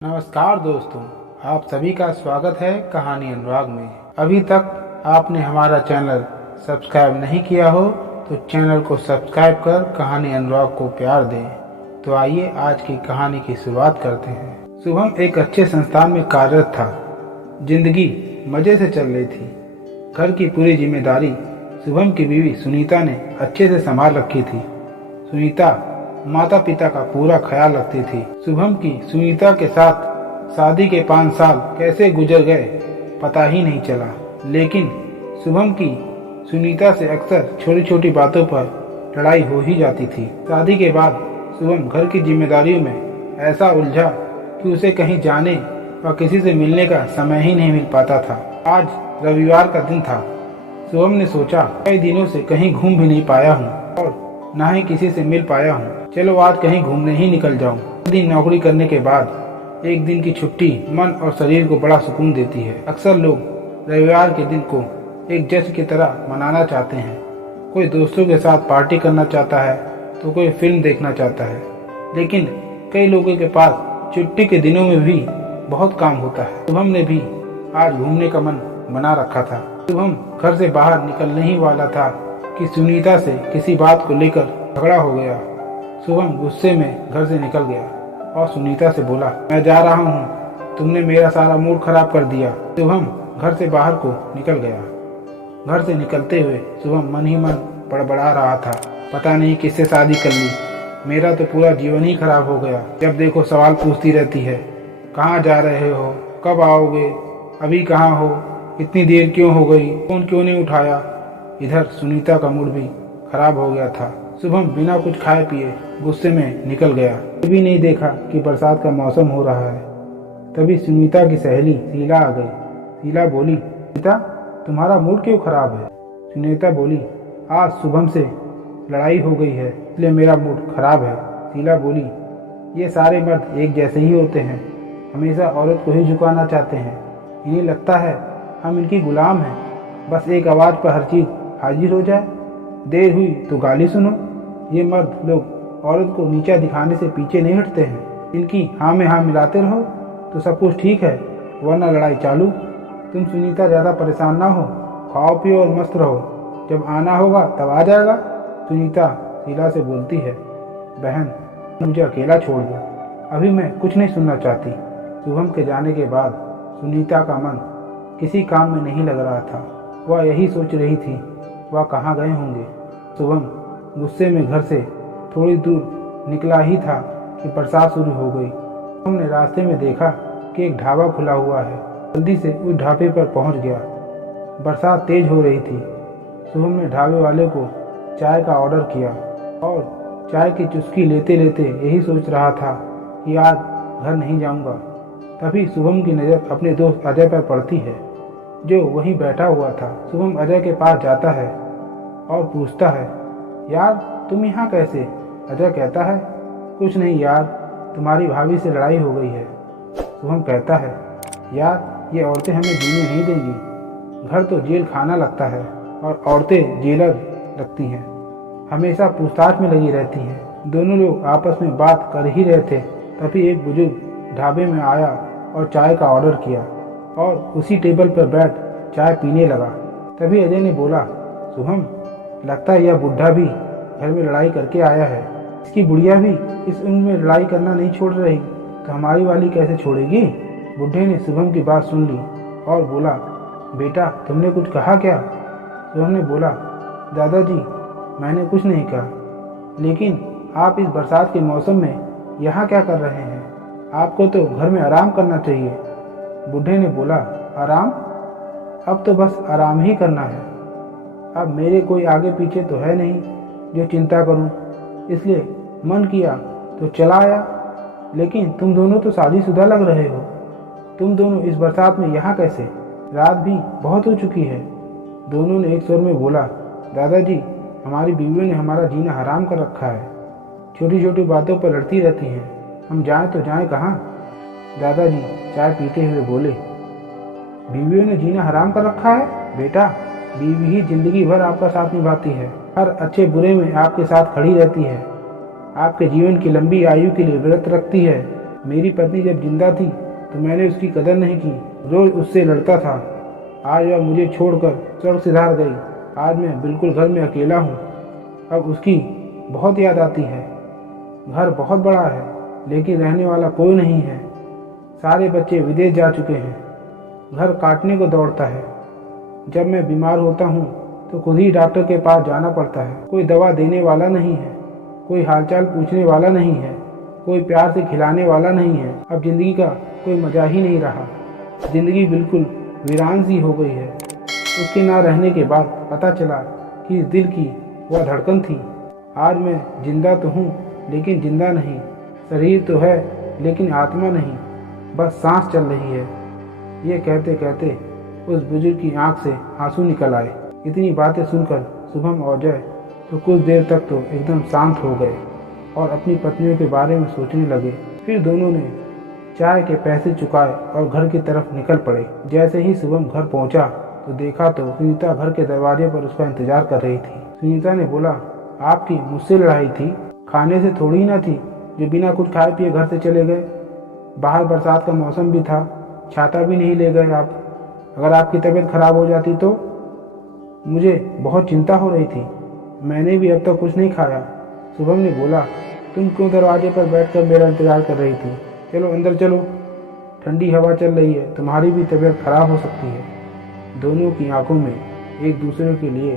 नमस्कार दोस्तों, आप सभी का स्वागत है कहानी अनुराग में। अभी तक आपने हमारा चैनल सब्सक्राइब नहीं किया हो तो चैनल को सब्सक्राइब कर कहानी अनुराग को प्यार दें। तो आइए आज की कहानी की शुरुआत करते हैं। शुभम एक अच्छे संस्थान में कार्यरत था। जिंदगी मजे से चल रही थी। घर की पूरी जिम्मेदारी शुभम की बीवी सुनीता ने अच्छे से संभाल रखी थी। सुनीता माता पिता का पूरा ख्याल रखती थी। शुभम की सुनीता के साथ शादी के 5 साल कैसे गुजर गए पता ही नहीं चला। लेकिन शुभम की सुनीता से अक्सर छोटी छोटी बातों पर लड़ाई हो ही जाती थी। शादी के बाद शुभम घर की जिम्मेदारियों में ऐसा उलझा कि उसे कहीं जाने व किसी से मिलने का समय ही नहीं मिल पाता था। आज रविवार का दिन था। शुभम ने सोचा, कई दिनों से कहीं घूम भी नहीं पाया हूँ और न ही किसी से मिल पाया हूँ। चलो आज कहीं घूमने ही निकल जाऊं। दिन नौकरी करने के बाद एक दिन की छुट्टी मन और शरीर को बड़ा सुकून देती है। अक्सर लोग रविवार के दिन को एक जश्न की तरह मनाना चाहते हैं। कोई दोस्तों के साथ पार्टी करना चाहता है तो कोई फिल्म देखना चाहता है। लेकिन कई लोगों के पास छुट्टी के दिनों में भी बहुत काम होता है। शुभम ने भी आज घूमने का मन बना रखा था। शुभम घर से बाहर निकलने ही वाला था कि सुनीता से किसी बात को लेकर झगड़ा हो गया। शुभम गुस्से में घर से निकल गया और सुनीता से बोला, मैं जा रहा हूँ, तुमने मेरा सारा मूड खराब कर दिया। शुभम घर से बाहर को निकल गया। घर से निकलते हुए शुभम मन ही मन बड़बड़ा रहा था, पता नहीं किससे शादी कर ली, मेरा तो पूरा जीवन ही खराब हो गया। जब देखो सवाल पूछती रहती है, कहाँ जा रहे हो, कब आओगे, अभी कहाँ हो, इतनी देर क्यों हो गई, फोन क्यों नहीं उठाया। इधर सुनीता का मूड भी खराब हो गया था। शुभम बिना कुछ खाए पिए गुस्से में निकल गया। कभी नहीं देखा कि बरसात का मौसम हो रहा है। तभी सुनीता की सहेली शीला आ गई। शीला बोली, सुनीता तुम्हारा मूड क्यों खराब है। सुनीता बोली, आज शुभम से लड़ाई हो गई है इसलिए मेरा मूड खराब है। शीला बोली, ये सारे मर्द एक जैसे ही होते हैं, हमेशा औरत को ही झुकाना चाहते हैं। इन्हें लगता है हम इनकी गुलाम हैं, बस एक आवाज़ पर हर चीज़ हाजिर हो जाए। देर हुई तो गाली सुनो। ये मर्द लोग औरत को नीचा दिखाने से पीछे नहीं हटते हैं। इनकी हाँ में हाँ मिलाते रहो तो सब कुछ ठीक है, वरना लड़ाई चालू। तुम सुनीता ज़्यादा परेशान ना हो, खाओ पियो और मस्त रहो, जब आना होगा तब आ जाएगा। सुनीता शीला से बोलती है, बहन मुझे अकेला छोड़ दो, अभी मैं कुछ नहीं सुनना चाहती। शुभम के जाने के बाद सुनीता का मन किसी काम में नहीं लग रहा था। वह यही सोच रही थी, वह कहाँ गए होंगे। शुभम गुस्से में घर से थोड़ी दूर निकला ही था कि बरसात शुरू हो गई। हमने रास्ते में देखा कि एक ढाबा खुला हुआ है। जल्दी से उस ढाबे पर पहुंच गया। बरसात तेज हो रही थी। शुभम ने ढाबे वाले को चाय का ऑर्डर किया और चाय की चुस्की लेते लेते यही सोच रहा था कि आज घर नहीं जाऊंगा। तभी शुभम की नज़र अपने दोस्त अजय पर पड़ती है, जो वहीं बैठा हुआ था। शुभम अजय के पास जाता है और पूछता है, यार तुम यहाँ कैसे। अजय कहता है, कुछ नहीं यार, तुम्हारी भाभी से लड़ाई हो गई है। शुभम कहता है, यार ये औरतें हमें जीने नहीं देंगी। घर तो जेल खाना लगता है और औरतें जेलर लगती हैं, हमेशा पूछताछ में लगी रहती हैं। दोनों लोग आपस में बात कर ही रहे थे, तभी एक बुजुर्ग ढाबे में आया और चाय का ऑर्डर किया और उसी टेबल पर बैठ चाय पीने लगा। तभी अजय ने बोला, शुभम लगता है यह बुढ़ा भी घर में लड़ाई करके आया है। इसकी बुढ़िया भी इस उम्र में लड़ाई करना नहीं छोड़ रही तो हमारी वाली कैसे छोड़ेगी। बुढ़े ने शुभम की बात सुन ली और बोला, बेटा तुमने कुछ कहा क्या। शुभम ने बोला, दादाजी मैंने कुछ नहीं कहा, लेकिन आप इस बरसात के मौसम में यहाँ क्या कर रहे हैं, आपको तो घर में आराम करना चाहिए। बुढ़े ने बोला, आराम, अब तो बस आराम ही करना है। अब मेरे कोई आगे पीछे तो है नहीं जो चिंता करूं, इसलिए मन किया तो चला आया। लेकिन तुम दोनों तो शादीशुदा लग रहे हो, तुम दोनों इस बरसात में यहाँ कैसे, रात भी बहुत हो चुकी है। दोनों ने एक स्वर में बोला, दादाजी हमारी बीवियों ने हमारा जीना हराम कर रखा है, छोटी छोटी बातों पर लड़ती रहती हैं, हम जाएं तो जाएं कहाँ। दादाजी चाय पीते हुए बोले, बीवियों ने जीना हराम कर रखा है। बेटा बीवी ही जिंदगी भर आपका साथ निभाती है, हर अच्छे बुरे में आपके साथ खड़ी रहती है, आपके जीवन की लंबी आयु के लिए व्रत रखती है, मेरी पत्नी जब जिंदा थी तो मैंने उसकी कदर नहीं की, रोज उससे लड़ता था। आज वह मुझे छोड़कर स्वर्ग सिधार गई। आज मैं बिल्कुल घर में अकेला हूँ। अब उसकी बहुत याद आती है। घर बहुत बड़ा है लेकिन रहने वाला कोई नहीं है। सारे बच्चे विदेश जा चुके हैं। घर काटने को दौड़ता है। जब मैं बीमार होता हूँ तो खुद ही डॉक्टर के पास जाना पड़ता है। कोई दवा देने वाला नहीं है, कोई हालचाल पूछने वाला नहीं है, कोई प्यार से खिलाने वाला नहीं है। अब जिंदगी का कोई मजा ही नहीं रहा। जिंदगी बिल्कुल वीरान सी हो गई है। उसके ना रहने के बाद पता चला कि इस दिल की वह धड़कन थी। आज मैं जिंदा तो हूँ लेकिन जिंदा नहीं। शरीर तो है लेकिन आत्मा नहीं, बस सांस चल रही है। ये कहते कहते उस बुजुर्ग की आंख से आंसू निकल आए। इतनी बातें सुनकर शुभम और जय तो कुछ देर तक तो एकदम शांत हो गए और अपनी पत्नियों के बारे में सोचने लगे। फिर दोनों ने चाय के पैसे चुकाए और घर की तरफ निकल पड़े। जैसे ही शुभम घर पहुंचा तो देखा तो सुनीता घर के दरवाजे पर उसका इंतजार कर रही थी। सुनीता ने बोला, आपकी मुझसे लड़ाई थी? खाने से थोड़ी ना थी जो बिना कुछ खाए पिए घर से चले गए। बाहर बरसात का मौसम भी था, छाता भी नहीं ले गए आप। अगर आपकी तबीयत खराब हो जाती तो? मुझे बहुत चिंता हो रही थी। मैंने भी अब तक कुछ नहीं खाया। शुभम ने बोला, तुम क्यों दरवाजे पर बैठकर मेरा इंतजार कर रही थी? चलो अंदर चलो, ठंडी हवा चल रही है, तुम्हारी भी तबीयत खराब हो सकती है। दोनों की आंखों में एक दूसरे के लिए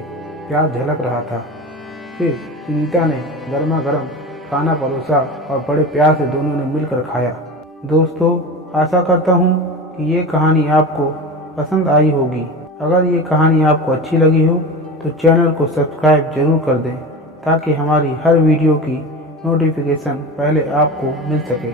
प्यार झलक रहा था। फिर सुनीता ने गर्मा गर्म खाना परोसा और बड़े प्यार से दोनों ने मिलकर खाया। दोस्तों, आशा करता हूँ कि ये कहानी आपको पसंद आई होगी। अगर ये कहानी आपको अच्छी लगी हो तो चैनल को सब्सक्राइब जरूर कर दें ताकि हमारी हर वीडियो की नोटिफिकेशन पहले आपको मिल सके।